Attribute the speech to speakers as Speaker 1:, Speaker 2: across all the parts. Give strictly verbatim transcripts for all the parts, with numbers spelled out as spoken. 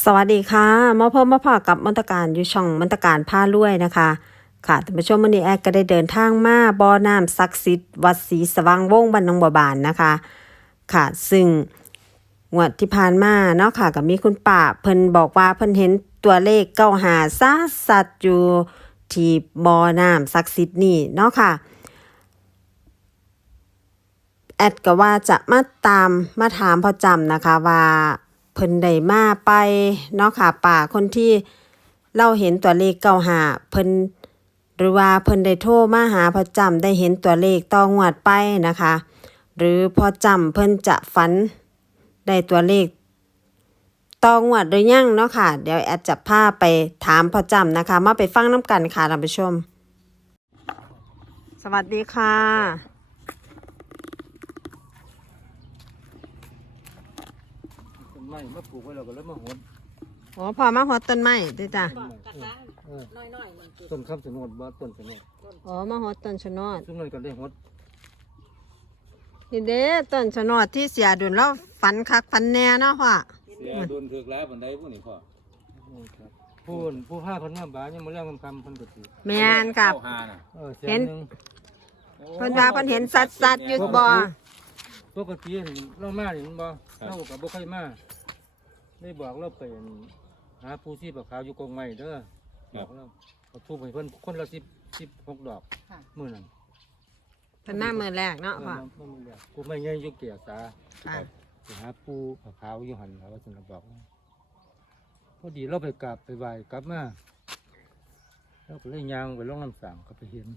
Speaker 1: สวัสดีค่ะมาพบมาพอกับมนตการอยู่ช่องมนตการผ้าลวยนะคะค่ะท่านผู้ชมวันนี้แอดก็ได้เดินทางมาบ่อน้ำศักดิ์สิทธิ์วัดศรีสว่างวงศ์บ้านหนองบัวบานนะคะค่ะซึ่งงวดที่ผ่านมาเนาะค่ะก็มีคุณป้าเพิ่นบอกว่าเพิ่นเห็นตัวเลขเก้าหาซาสัตว์อยู่ที่บ่อน้ำศักดิ์สิทธิ์นี่เนาะค่ะแอดก็ว่าจะมาตามมาถามพ่อจำนะคะว่าเพิ่นได้มาไปเนาะค่ะป่าคนที่เราเห็นตัวเลขเก้าหาเพิ่นหรือว่าเพิ่นได้โทรมาหาพ่อจำได้เห็นตัวเลขต่องวดไปนะคะหรือพ่อจำเพิ่นจะฝันได้ตัวเลขต่องวดหรือยังเนาะค่ะเดี๋ยวแอดจะพาไปถามพ่อจำนะคะมาไปฟังน้ำกันค่ะท่านผู้ชมสวัสดีค่ะ
Speaker 2: ต้นไม้มาปลูกไว้แล้วก็เลยมาหด
Speaker 1: อ๋อพอมาหดต้นไม้ด้วยจ้ะ
Speaker 2: เออต้นคำสนดบ่ต้นสนด
Speaker 1: อ๋อมาหดต้นชะนอด
Speaker 2: ซึ่งนั่นก็ได้หด
Speaker 1: นี่เด้ต้นชะนอดที่เสียดุลแล้วฝันคักฝันแน่เนาะพ่อ
Speaker 3: เสียโดนถือกหลายปานใดผู้นี่พ่อ
Speaker 2: ผู้ผู้ห้าพันมาบาทยังมาเลี้ยงคำเพิ่นก็ถือ
Speaker 1: แม่นกับ
Speaker 3: เก้าหาน่ะ
Speaker 2: เออแสนหนึง
Speaker 1: เพิ่นว่าเพิ่นเห็นสัตว์สัตว์อยู่บ่
Speaker 2: ปกติเรามาเห็นบ่เราก็บ่ค่อยมาได้บอกเราไปหาผู้ที่ปะขาวอยู่กองไม้เด้อบอกเราเขาทุบให้เพิ่นคนละสิบสิบหกดอกมื้อนั้น
Speaker 1: เพิ่นหน้ามือแรกเนาะพ่อ
Speaker 2: มันมันเรียกกูไม่ใหญ่อยู่เกียรสา
Speaker 1: ค่ะ
Speaker 2: ไปหาปูปะขาวอยู่หันแล้วว่าฉันก็บอกว่าพอดีเราไปกราบไปไหว้กลับมาเราก็เลยยางไปลงน้ำสางก็ไปเห็น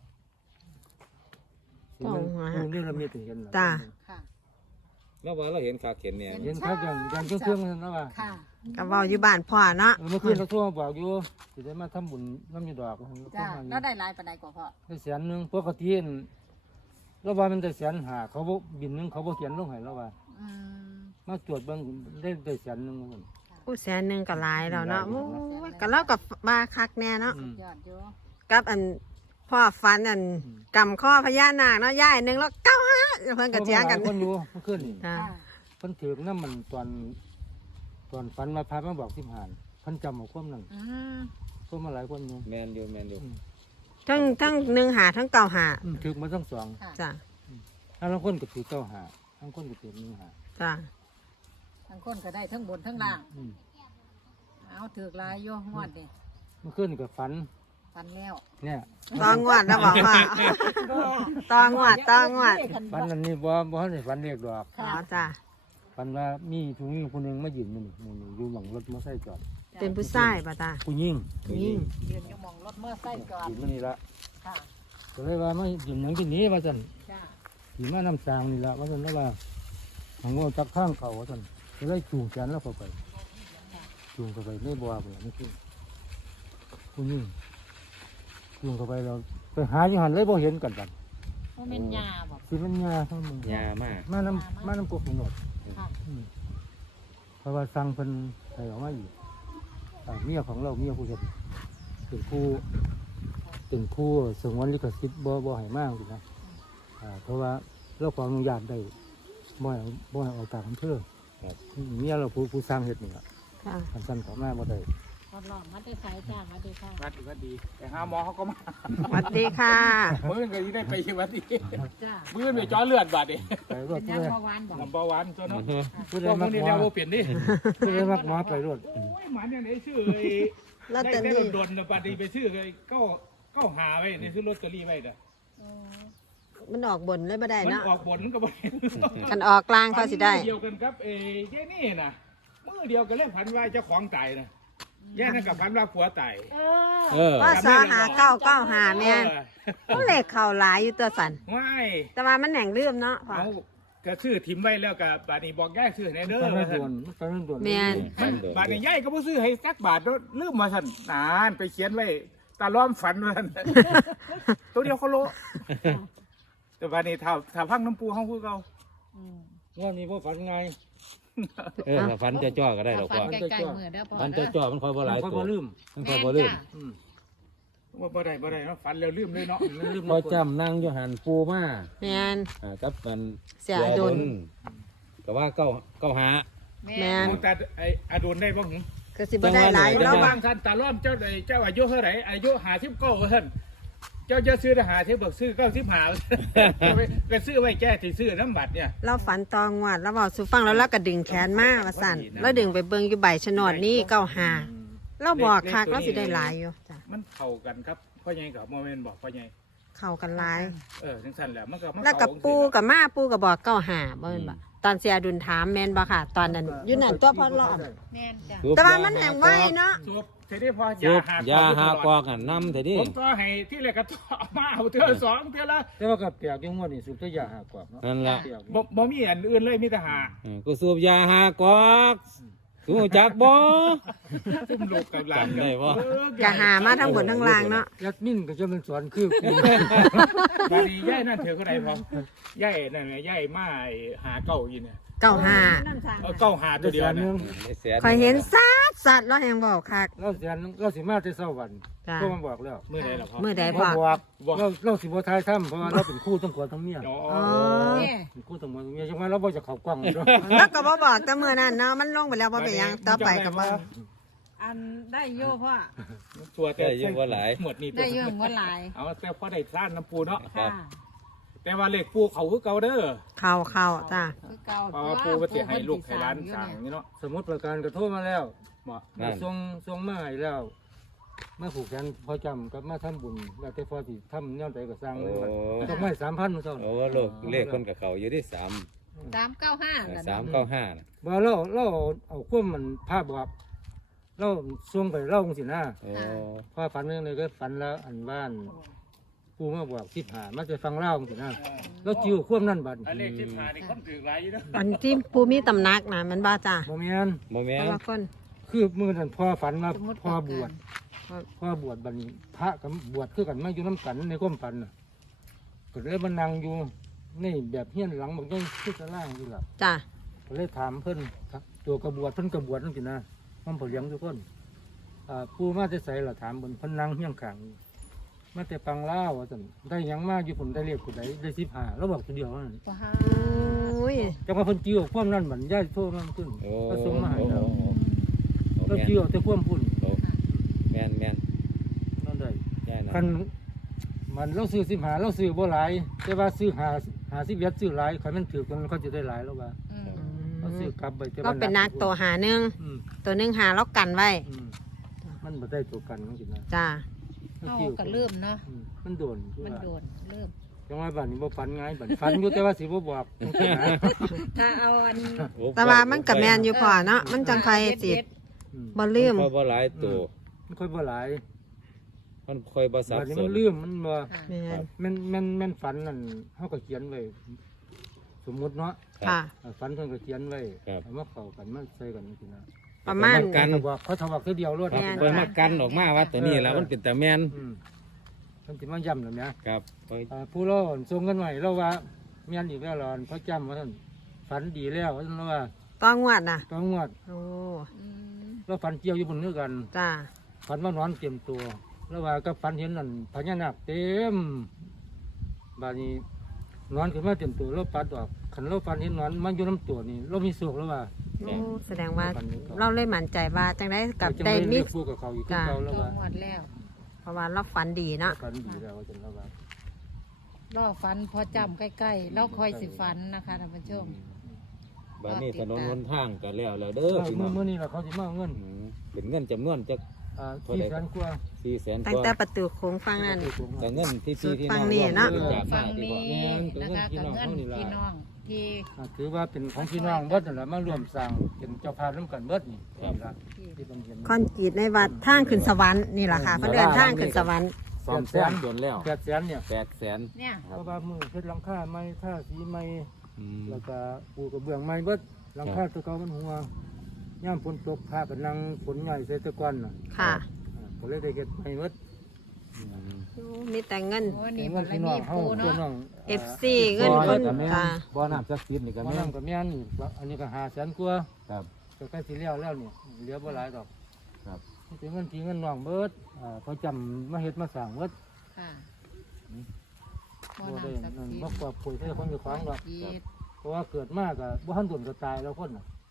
Speaker 1: ต้องหา
Speaker 2: ปูนี่เรามีแต่เห็นล่ะ
Speaker 1: จ้า
Speaker 3: แล้วว่าเราเห็นคาเข็นเนี่ย
Speaker 2: เห็นครับอย่างอย่างเครื่องเครื่องนั่นนะว่า
Speaker 4: ค่ะ
Speaker 1: ก็เว้าอยู่บ้านพ่อเนาะ
Speaker 2: เออเมื่อคืนเราโทรมาบอกอยู่สิได้มาทำบุญน้ำอยู่ดอกเราโทร
Speaker 4: จ้า
Speaker 2: มาอยู่
Speaker 4: แล้วได้หลายปานใดกว่าพ่อ
Speaker 2: ได้แสนหนึงปกติอั่นเราว่ามันได้แสนหาเขาบ่บินหนึงเขาบ่เขียนลงให้เราว่า
Speaker 4: อืม
Speaker 2: มาตรวจเบิ่งได้ได้แสนหนึงว่าซั่น
Speaker 1: ผู้แสนหนึงก็หลายแล้วเนาะโอ้ยก็เล่ากับว่าคักแน่เนาะ
Speaker 2: อืม
Speaker 4: ยอดอยู่
Speaker 1: กับอันพ่อฝันอันกำข้อพญานาคเนาะย่ายหนึงแล้วเก้าห้าเพิ่นก็เถียงกัน
Speaker 2: เพราะว่าหลายคนอยู่เมื่อคืนนี่
Speaker 1: จ้า
Speaker 4: ค่ะ
Speaker 2: เพิ่นถือน้ำมันตอนตอนฝันมาพามาบอกที่ผ่านเพิ่นจำเอาความนั้น
Speaker 4: อืม
Speaker 2: ก็มาหลายคนอยู่
Speaker 3: แมนอยู่แมนอยู่
Speaker 2: อืม
Speaker 1: ทั้งทั้งหนึ่งหาทั้งเก้าหา
Speaker 2: อืมถือมาทั้งสอง
Speaker 4: ค่ะ
Speaker 1: จ้า
Speaker 2: ถ้าบางคนก็ถือเก้าหาบางคนก็ถือหนึ่งหา
Speaker 1: จ้า
Speaker 4: ทั้งคนก็ได้ทั้งบนทั้งล่าง
Speaker 2: อืม
Speaker 4: เอาถือกหลายอยู่งวดนี่
Speaker 2: เมื่อคืนก็ฝัน
Speaker 4: ฟันแล้ว
Speaker 2: เนี่ย
Speaker 1: ตองวดแล้วบอกว่าตองวดตองวด
Speaker 2: ฝันอันนี้บ่บ่ทันได้ฝันเรียกดอก
Speaker 1: อ๋อจ้า
Speaker 2: ฝันว่ามีผู้หญิงคนหนึงมายืนอยู่นี่นี่นี่อยู่หลังรถมอเตอร์ไซค์จอด
Speaker 1: เป็นผู้ชายป่ะตา
Speaker 2: ผู้หญิง
Speaker 1: ยิ่ง
Speaker 4: ยืนอยู่หมองรถเมื่อไส้จอด
Speaker 2: ยืนมานี่ละ
Speaker 4: ค่ะ
Speaker 2: ก็เลยว่ามายืนหยังที่นี้ว่าซั่น
Speaker 4: จ้า
Speaker 2: ยืนมาน้ำสางนี่ละว่าซั่นแล้วว่าของว่าตักข้างเขาว่าซั่นก็เลยจูงแขนแล้วเข้าไป จูงเข้าไปไม่บัวเลยนี่คือผู้หญิงจูงเข้าไปเราไปหาอยู่หันเลยบ่เห็นกันกัน
Speaker 4: ว่าเป็นยาบอก
Speaker 2: สิมันยาเท่ามึง
Speaker 3: ยามาก
Speaker 2: มาน้ำมาน้ำกบหนวด
Speaker 4: ค่ะ
Speaker 2: อืมเพราะว่าสั่งเพิ่นให้ออกมาอีกอ่าเมียของเราเมียผู้เฮ็ดเป็นผู้เป็นผู้สงวนลิขสิทธิ์บ่บ่ให้มากสินะอ่าเพราะว่าเราขออนุญาตได้บ่ให้บ่ให้ออกจากอำเภอเมียเราผู้ผู้สร้างเฮ็ดนี่ล่ะ
Speaker 1: ค่ะ
Speaker 2: คันสั่นเขามาบ่ได้
Speaker 4: คนหล่อมาได้ใช้จ้ามาได้ค่ะ
Speaker 5: วัดดีวัดดีไปหาหมอเขาก็มา
Speaker 1: สวัสดีค่ะ
Speaker 5: มื้อก็ที่ได้ไปที่วัดดี
Speaker 4: จ้า
Speaker 5: มื้อไปเจาะเลือดบาดดิ
Speaker 2: ไปร
Speaker 4: เป็
Speaker 2: ถ
Speaker 4: น
Speaker 2: ผู้
Speaker 4: ยา
Speaker 2: ใด
Speaker 4: เบาหวานบอก
Speaker 5: น้ำเบาหวานตัวเนาะ
Speaker 2: ผู้
Speaker 5: พ
Speaker 2: ใด
Speaker 5: วก
Speaker 2: มั
Speaker 5: มึ
Speaker 2: ก
Speaker 5: งนี่
Speaker 2: หม
Speaker 5: แน
Speaker 2: อ
Speaker 5: วบ่เปลี่ยนดิ
Speaker 2: ผู้ใดมักหมอไปรถ
Speaker 5: โอ้ยหมาเนี่ยไหนชื่อไอ้
Speaker 1: ลอต
Speaker 5: ได้
Speaker 1: เตอ
Speaker 5: แต่
Speaker 1: รี่
Speaker 5: โดนๆนะบาดนี้ไปชื่อไอ้เก้าเก้าหาไว้นี่ซื้อลอตเตอรี่ไว้เด้อ
Speaker 4: อืม
Speaker 1: มันออกบนเลยไม่ได้
Speaker 5: มัน
Speaker 1: เนาะ
Speaker 5: ออกบนก็บ่
Speaker 1: กันออกกลางเขาสิได้
Speaker 5: เดียวกันครับเอ้เจ้นี่น่ะมื้อเดียวกันเลยพันว่าเจ้าของตายน่ะแย่นั่นกับพันว่าผัวตาย
Speaker 4: เออ
Speaker 3: เออ
Speaker 1: ว่าสาหาเก้าเก้าหาแม่นก็เลขเข่าหลายอยู่ตัวสัน
Speaker 5: ไม่
Speaker 1: แต่ว่ามันแหน่งลืมเนาะพ่อ
Speaker 5: เอาก็ซื้อถิ่มไว้แล้วกับบาดนี้บอกย่ายซื้อให้เด้อ
Speaker 2: ไปไม่
Speaker 5: ว่าซั่
Speaker 2: ด่วน นไปไม่ด่วน
Speaker 1: แม่น
Speaker 5: มันบาทนี้ย่ายก็บ่ซื้อให้สักบาทเด้อลืมมาสั่นนานไปเขียนไว้ตาล้อมฝันว่าซั่น ตัวเดียวเขาโลแต่บาดนี้ถ้าถ้าพังน้ำปูเฮาคือเก่า
Speaker 4: อืม
Speaker 2: งวดนี้พ่ฝันไง
Speaker 3: เออถ้าฟันจะจ่อก็ได้หรอก
Speaker 4: ฟั
Speaker 3: พ่อน
Speaker 4: ใกล้ๆมือเด้อพ่อ
Speaker 3: ฟันจะ
Speaker 4: เด้อ
Speaker 3: จ่อมันคอยบ่หลาย
Speaker 2: พ่อ
Speaker 3: ตั
Speaker 2: บ่
Speaker 3: ว
Speaker 2: ลืม
Speaker 3: มันคอยบ่ลืม
Speaker 2: อืม
Speaker 5: ว่าบ่ได้บ่ได้เนาะฝันแล้วลืมเลยเนาะ
Speaker 2: มันลืม
Speaker 3: พอจำนั่งอยู่หันปูมา
Speaker 1: แม่น
Speaker 3: อ่ากับมัน
Speaker 1: เสียอดุล
Speaker 3: ก็ว่าเก้าเก้าหา
Speaker 4: แม่
Speaker 1: แม่น
Speaker 5: มองตาไอ้อดุลได้บ่หึ
Speaker 1: ก็สิบ่ได้หลาย
Speaker 5: เจ้า
Speaker 1: เนาะ
Speaker 5: บางท่านตาล้อมเจ้าใดเจ้าอายุเท่าไหร่อายุห้าสิบเก้าท่านเจ้าจะซื้อทหารที่บอกซื้อเก้าสิบห้าก็ซื้อไว้แก้ที่ซื้อน้ำบัตรเนี่ย
Speaker 1: เราฝันตองวดแล้วบอกสู่ฟังแล้วเราก็ดึงแขนมาว่าสั่นแล้วดึงไปเบิ่งอยู่ใบชะนดนี่เก้าห้าเราบอกคักเราสิได้หลายอยู่จ้ะ
Speaker 5: มันเข้ากันครับพ่อใหญ่กับโมเมนบอกพ่อใหญ่
Speaker 1: เข้ากันหลาย
Speaker 5: เออทั้งสั้นแหละมันก็มัน
Speaker 1: แล้วกับปูกับมาปูกับบอกเก้าห้าบ่แม่นบ่ตอนเสียดุลถามแม่นบ่ค่ะ ตอนนั้นอยู่นั่นตัวพอรอด
Speaker 4: แม่นจ้ะ
Speaker 1: แต่ว่ามันแห่งไว้เนาะ
Speaker 5: สูบทีนี้พอ
Speaker 3: สู
Speaker 5: ยา
Speaker 3: บ
Speaker 5: หาย
Speaker 3: าหากอกหันน้ำเถอะดิ
Speaker 5: ผมก็ให้ที่แรกก็เอามาเอาเทือสองเทือละ
Speaker 2: แต่ว่ากับเปียกยังงวดนี่สุดที่ยาหากว่าเนาะ
Speaker 3: นั่นละ
Speaker 2: เปียก
Speaker 5: บ่บ่มีอันอื่นเลยมีแต่หา
Speaker 3: เออกูสูบยาหากอกสูบจักบ่
Speaker 5: ซุ่มลูกกับหลาน
Speaker 3: จำได้บ่
Speaker 5: เออ
Speaker 1: อย่าหามาทั้งบนทั้งล่างเนาะ
Speaker 2: ยัดมิ้นก็จะเป็นสอนคือกู
Speaker 5: บาดนีย่ายนั่นเถือคนไหนพอย่ายนั่นแหละย่ายมาไอ้หาเก้าอีเนี่ย
Speaker 1: เก้าห้า
Speaker 5: เอาเก้าหาตัวเดียว
Speaker 2: นึ
Speaker 5: นะ
Speaker 2: ง
Speaker 3: ไม่เสีย
Speaker 1: คอยเห็นซัดสัดแล้วแห่งบอกคัก
Speaker 2: เราเสียนเราสิมาแต่เช้าวัน
Speaker 1: จ้ะ
Speaker 2: ก็มาบอกแล้ว
Speaker 5: เมื่อใดล่ะพ่อ
Speaker 1: เมื่อใด
Speaker 2: มา
Speaker 1: บอก
Speaker 2: บอกเราเราสิบ่ทายถ้ำเพราะว่าเราเป็นคู่ต้องขวต้องเมีย
Speaker 5: อ๋อ
Speaker 1: อ๋อ
Speaker 4: เนี่ย
Speaker 2: เป็นคู่ต้องขวต้องเมียจังว่าเราบ่จะเข้ากล้องเนาะ
Speaker 1: แล้วก็บ่บอกแต่เมื่อนั้นเนาะมันลงไปแล้วบ่เป็นหยังต่อไปก็บ่
Speaker 4: อันได้โยพ่อ
Speaker 5: ตัวแต่
Speaker 3: ได้เยอะกว่าหลาย
Speaker 5: หมดนี่ตัว
Speaker 4: ได้โยเมื่อหลาย
Speaker 5: เอาแต่พอได้ซ่านน้ำปูเนาะ
Speaker 3: ครั
Speaker 4: ค่ะ
Speaker 3: บ
Speaker 5: แต่ว่าเลขปูเขาคือเก่าเด้อ
Speaker 1: เข้าเข้าจ้ะ
Speaker 4: คือเก่า
Speaker 5: เพราะว่าปูก็สิให้ลูกให้หลานสั่งนี่เนาะ
Speaker 2: สมมติประการก็โทรมาแล้ว
Speaker 5: เหมาะ
Speaker 3: นั่น
Speaker 2: ส่งส่งมาให้แล้วมาผูกแขนพอจำกับมาทำบุญแล้วแต่พอสิทำแนวใดก็สร้างเลยว่าต้องไม่สามพันมันเท่านั้น
Speaker 3: โอ้โลกเลขคนกับเขาอยู่ที่สาม
Speaker 4: สามเก้าห้า
Speaker 3: สามเก้าห้าน่ะ
Speaker 2: ว่าเราเราเอาความมันภาพบอกเราส่งไปเล่าสินะ
Speaker 3: โอ้
Speaker 2: พอฝันเรื่องเลยก็ฝันแล้วอันบ้านกูมาบอกสิบหามันจะฟังเล่าสินะแล้วจิ้วความนั่นบัด
Speaker 5: อันเลขที่ผ่านนี่คนถือหลายอยู่เด้อ
Speaker 1: อันที่ปูมีตำหนักนะมันบ่จ้ะ
Speaker 2: โมเมน
Speaker 3: โมเม
Speaker 1: แต่
Speaker 3: น
Speaker 1: ละคน
Speaker 2: คือมือนั้นพ่อฝันมาพ่อบวชพ่อบวชบัดนี้พระกับบวชคือกันมาอยู่น้ำกันในความฝันน่ะก็เลยมานั่งอยู่นี่แบบเฮี้ยนหลังบางอย่างคือจะล่างอยู่หลับ
Speaker 1: จ้ะ
Speaker 2: ก็เลยถามเพิ่นครับตัวกระบวดเพิ่นกระบวดนั่นสินะมันผลเลี้ยงทุกคนอ่าผู้มาจะใส่ละถามบนเพิ่นนั่งเฮี้ยงขางมาแต่ปังล่าวว่าซั่นได้หยังมาอยู่ผลได้เรียกผู้ใดได้สิบห้าแล้วบอกตัวเดียวนั่น
Speaker 4: ว้า
Speaker 1: โอ้ย
Speaker 2: จังว่าเพิ่นจิ้วความนั่นบัดย้ายโทษมันขึ้น
Speaker 3: โอ้
Speaker 2: ก็ส่งมาให้
Speaker 3: โอ้
Speaker 2: แล้ว
Speaker 3: โอ้โอ้
Speaker 2: แล้วจิ้วแต่ความพุ่น
Speaker 3: โอ้แมนแมน
Speaker 2: นั่นได้
Speaker 3: แย่นะ
Speaker 2: คันมันเราซื้อสิบห้าเราซื้อบ่หลายแต่ว่าซื้อหาหาสิบเอ็ดซื้อหลายคันมันถือกันเขาจะได้หลายแล้วว่าเราซื้อกลับไปแต่
Speaker 1: ก็
Speaker 2: ว่า
Speaker 1: เป็นนักตัวหาหนึ่ง
Speaker 2: อืม
Speaker 1: ตัวหนึ่งหาแล้วกันไว้
Speaker 2: อืมมันบ่ได้ตัวกันจังซี่นะ
Speaker 1: จ้ะ
Speaker 4: เอาก็เริ่มเนาะ
Speaker 2: อืมมันโดน
Speaker 4: มันโดนเริ่ม
Speaker 2: จังว่าบ้านนี้บ่ฝันง่ายบัดฝันอยู่แต่ว่าสิบ่บอกจังซี่นะ
Speaker 4: ถ้าเอาอัน
Speaker 3: โอ้
Speaker 1: แต่ว่ามันกับแมนอยู่พอเนาะมันจังใครสิ
Speaker 2: อืม
Speaker 1: บ่ลืม
Speaker 3: ค่อยบ่หลายตัว
Speaker 2: มันค่อยบ่หลาย
Speaker 3: มันค่อยบ่สับ
Speaker 2: บัดนี้
Speaker 3: ส
Speaker 2: มัน นลืมมันบ่
Speaker 1: แม่น
Speaker 2: แม่นแม่นแม่นฝันนั่นเฮาก็เขียนไว้สมมุติเนาะ
Speaker 1: ค่ะ
Speaker 2: ฝันเพิ่นก็เขียนไว้
Speaker 3: ครับ
Speaker 2: เอามาเข้ากันมาใส่กันจังซี่นะ
Speaker 1: ประมาณ
Speaker 3: กัน
Speaker 2: เขาบอกเขาถวักเท่าเดียวรวด
Speaker 3: ครับ
Speaker 1: แม่น
Speaker 3: เปิดมากันออกมาว่าตัวนี้แล้วมันเป็นแต่แมน
Speaker 2: อืมมันสิมาย้ำแล้วเนี่ย
Speaker 3: ครับไป
Speaker 2: อ่าผู้เราส่งกันไว้เราว่าแม่นอีกแล้วหรอนเพราะจำว่าท่านฝันดีแล้วท่านเราว่า
Speaker 1: ต้องงวดน่ะ
Speaker 2: ต้องงวด
Speaker 1: โอ้
Speaker 2: เราฝันเกี่ยวอยู่บนเนื้อกัน
Speaker 1: จ้ะ
Speaker 2: ฝันว่านอนเต็มตัวแล้วว่าก็ฝันเห็นนั่นพญานาคเต็มบาดนี้นอนขึ้นมาเต็มตัวเราปัดออกขันเราฝันเห็นนอนมันอยู่น้ำตัวนี่เรามีโศกแล้วว่า
Speaker 1: โอ้แสดงว่าเราเลยมั่นใจว่าจังได้กับ
Speaker 2: จัง
Speaker 1: ได้
Speaker 2: เลย
Speaker 1: มิ
Speaker 2: เรีย
Speaker 1: ก
Speaker 2: กผู้กับเขาอยู่ที่เก่าแล้ว
Speaker 4: ตัว
Speaker 2: ว่า
Speaker 4: หมดแล้ว
Speaker 1: เพราะว่าเราฝันดีเนาะ
Speaker 2: ฝันดีแล้วจนแล้วว่า
Speaker 4: รอฟันพอจำใกล้ๆเราคอยสิฟันนะคะท่านผู้ชม
Speaker 3: บ้านนี้ถนนหนทางกันแล้วแล้วเด้อพี่น้
Speaker 2: เมื่
Speaker 3: อ
Speaker 2: อง เมื่อนี้เราเขาจะมาเอาเงิน
Speaker 3: อืมเป็นเงินจำนวนจัก
Speaker 2: อ่าสี่แสนกว่า
Speaker 3: สี่แสน
Speaker 1: ตั้
Speaker 3: ก
Speaker 1: ง
Speaker 3: ว่า
Speaker 1: แต่ประตูโค้งฟังนั่น
Speaker 3: แต่เงินที่พี่ที่
Speaker 1: ฟั
Speaker 3: น้อง ง
Speaker 1: นี่เนาะ
Speaker 3: บริจาค
Speaker 4: ฟั
Speaker 3: มาง ดี
Speaker 4: นี้
Speaker 3: กว่า
Speaker 4: นะคะกับเงินพี่น้องที่
Speaker 2: อ่าถือว่าเป็นของพี่น้องเบิดนั่นแหละมารวมสร้างเป็นเจ้าภาพร่วมกันเบิดนี่นี่ละที่เป็นเห็น
Speaker 1: คอนกรีตในวัดทางขึ้นสวรรค์นี่แหละค่ะเพิ่นเดินทางขึ้นสวรรค์
Speaker 3: สองแสนโดนแล้ว
Speaker 2: แปดแสนเนี่ย
Speaker 3: แปดแสน
Speaker 4: เนี่ย
Speaker 2: เพราะว่ามือเพชรหลังคาไม้ท่าสีไม้
Speaker 3: อืม
Speaker 2: แล้วก็ปูกระเบื้องไม้เบิดหลังคาตัวเก่ามันหัวย่ามฝนตกพากันนั่งฝนใหญ่ใส่ตะกอนน่ะ
Speaker 1: ค่ะ
Speaker 2: อ่าก็เลยได้เฮ็ดไม้เบิด
Speaker 3: อืม
Speaker 1: โอ้มีแต่เงิน
Speaker 4: โอ้นี่
Speaker 2: เงิ
Speaker 4: มัน น
Speaker 2: พี่
Speaker 4: มี
Speaker 2: น้องเฮา
Speaker 4: ปู
Speaker 2: ตัว
Speaker 4: เนาะ
Speaker 2: น้อง
Speaker 1: เอฟซีเงินคน
Speaker 3: บ่อำ
Speaker 1: ค่ะ
Speaker 3: บ่อน้ำศักดิ์สิทธิ์นี่ก็
Speaker 2: ก็
Speaker 3: แม่
Speaker 2: แม่
Speaker 3: น
Speaker 2: นก็แม่นนี่อันนี้ก็ห้าแสนกว่า
Speaker 3: ครับ
Speaker 2: ก็ใกล้สิแล้วแล้วนี่เหลือบ่หลายดอก
Speaker 3: ครับ
Speaker 2: มีเงินพี่เงินน้องเบิดอ่าเขาจำมาเฮ็ดมาสร้างเบิด
Speaker 4: ค่ะ
Speaker 2: บ่ได้นั่นบ่กว่าปุ๋ยให้คนอยู่ขวางดอก
Speaker 4: จิต
Speaker 2: เพราะว่าเกิดมากอะบ่ทันโดนก็ตายแล้วคนน่ะ
Speaker 3: ค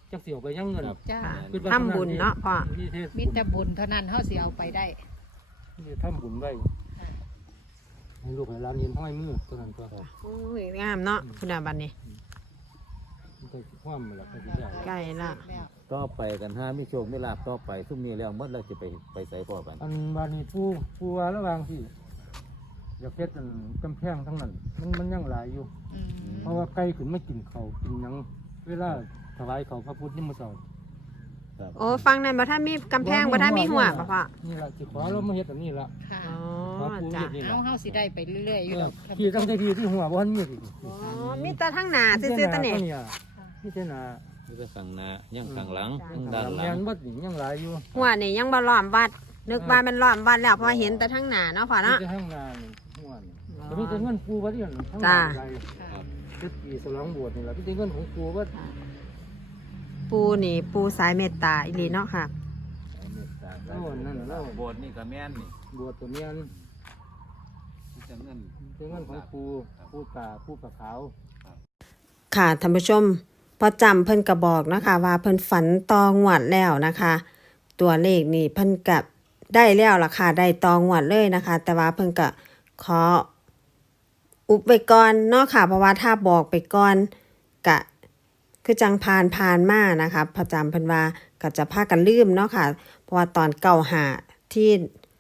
Speaker 2: จักสิเอาไปยังเงิน
Speaker 3: ครับ
Speaker 4: จ้า
Speaker 1: ค่ะ
Speaker 2: คือว่า
Speaker 1: ทำบุญเนาะพ่อ
Speaker 2: มีเทศ
Speaker 4: มีแต่บุญเท่านั้นเฮาสิเอาไปได้
Speaker 2: มีทำบุญไว้ให้ลูกให้หลานเห็นห้อยมือเท่านั้นตัวครับ
Speaker 1: โอ้ยงามเนาะคุณอาบันนี้
Speaker 2: มันก็ความมันละก็สิได้
Speaker 1: ใกล้ละ
Speaker 4: แล้ว
Speaker 3: ต่อไปกันห้ามีโชคมีลาบต่อไปซุ่มนี้แล้วเมื่อเราจะไปไปใส่พ่อกัน
Speaker 2: อันบานี้ผู้ผู้ว่าระหว่างที่อยากเฮ็ดอันกำแพงทั้งนั้นมันมันยังหลายอยู่
Speaker 4: อืม
Speaker 2: เพราะว่าไก่ขึ้นไม่กินเขาวกินหยังเวลาถวายเขาพระพุทธนี่มือเสา
Speaker 3: ครับ
Speaker 1: โอ้ฟังนั่นบ่ถ้ามีกำแพงบ่ถ้ามีหัวบ่พ่อ
Speaker 2: นี่ละสิขอเรามาเฮ็ดอันนี้ละ
Speaker 4: ค่ะ
Speaker 1: อ๋อ
Speaker 2: ขอปู
Speaker 1: จ้ะ
Speaker 2: เฮ็ดนี่
Speaker 4: เอา
Speaker 2: ละ
Speaker 4: เฮาสิได้ไปเรื่อยๆอยู่ดอก
Speaker 2: พี่ตั้งใจพี่ที่หัวบ่ทันมีอีก
Speaker 1: อ๋อมีแต่ทั้งหน้าซื่อๆตะนี่
Speaker 2: นี่แต่หน้า
Speaker 3: นี่ก็ฝั่งหน้ายังฝั่งหลัง
Speaker 1: จ้ะ
Speaker 3: ยังด้านหลั
Speaker 2: แม่
Speaker 3: ง
Speaker 2: นบ่นี่ยังหลายอยู่
Speaker 1: หัวนี่ยังบ่ล้อมวัด นึกว่ามันล้อมวัดแล้วเพราะว่าเห็นแต่ทั้งหน้าเนาะพ่อ
Speaker 2: มี
Speaker 1: เนาะ
Speaker 2: แต่ข้างหน้านี่หัวนี่แต่มีแต่เงินปูวัดนี่ทั้งห
Speaker 1: จ้ะ
Speaker 2: ลาย
Speaker 4: ค่ะ
Speaker 2: เจ็ดปีสลองบวชนี่ล่ะมีแต่เงินของปูวัด
Speaker 1: ปูนี่ปูสายเมตตาอีหลีเนาะค่ะ
Speaker 2: เล่านั่นเล่า
Speaker 3: โบสถ์นี่ก็แม่นนี่
Speaker 2: บวชตัวเมียน
Speaker 3: มีแต่เงิน
Speaker 2: เป็นเงินของปูปูตาปูปะขาว
Speaker 1: ค่ะท่านผู้ชมพอจำเพิ่นก็บอกนะคะว่าเพิ่นฝันตองวดแล้วนะคะ ตัวเลขนี่เพิ่นก็ได้แล้วล่ะค่ะได้ตองวดเลยนะคะ แต่ว่าเพิ่นก็ขออุบไว้ก่อนเนาะค่ะเพราะว่าถ้าบอกไปก่อนกะคือจังผ่านผ่านมานะคะพอจำเพิ่นว่าก็จะพากันลืมเนาะค่ะ เพราะว่าตอนเก่าหาที่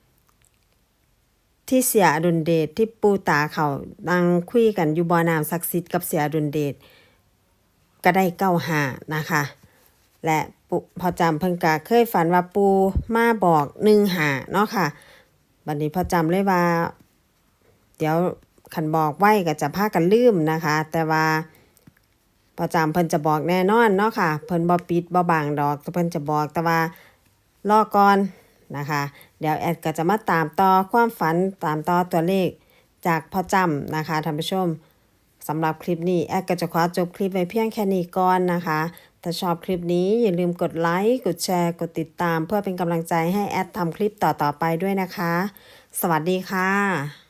Speaker 1: ที่เสียอดุลเดชที่ปูตาเขานั่งคุยกันอยู่บ่อน้ำศักดิ์สิทธิ์กับเสียอดุลเดชก็ได้เก้าหานะคะ และปุพอจำเพิ่งกะเคยฝันว่าปูมาบอกหนึ่งหาเนาะค่ะบัดนี้พอจำเลยว่า เดี๋ยวขันบอกไว้ก็จะพากันลืมนะคะ แต่ว่าพอจำเพิ่นจะบอกแน่นอนเนาะค่ะเพิ่นบ่ปิดบ่บางดอกแต่เพิ่นจะบอกแต่ว่ารอก่อนนะคะ เดี๋ยวแอดก็จะมาตามต่อความฝันตามต่อตัวเลขจากพ่อจำนะคะท่านผู้ชมสำหรับคลิปนี้แอดก็จะขอจบคลิปไว้เพียงแค่นี้ก่อนนะคะถ้าชอบคลิปนี้อย่าลืมกดไลค์กดแชร์กดติดตาม เพื่อเป็นกำลังใจให้แอดทำคลิปต่อๆไปด้วยนะคะ สวัสดีค่ะ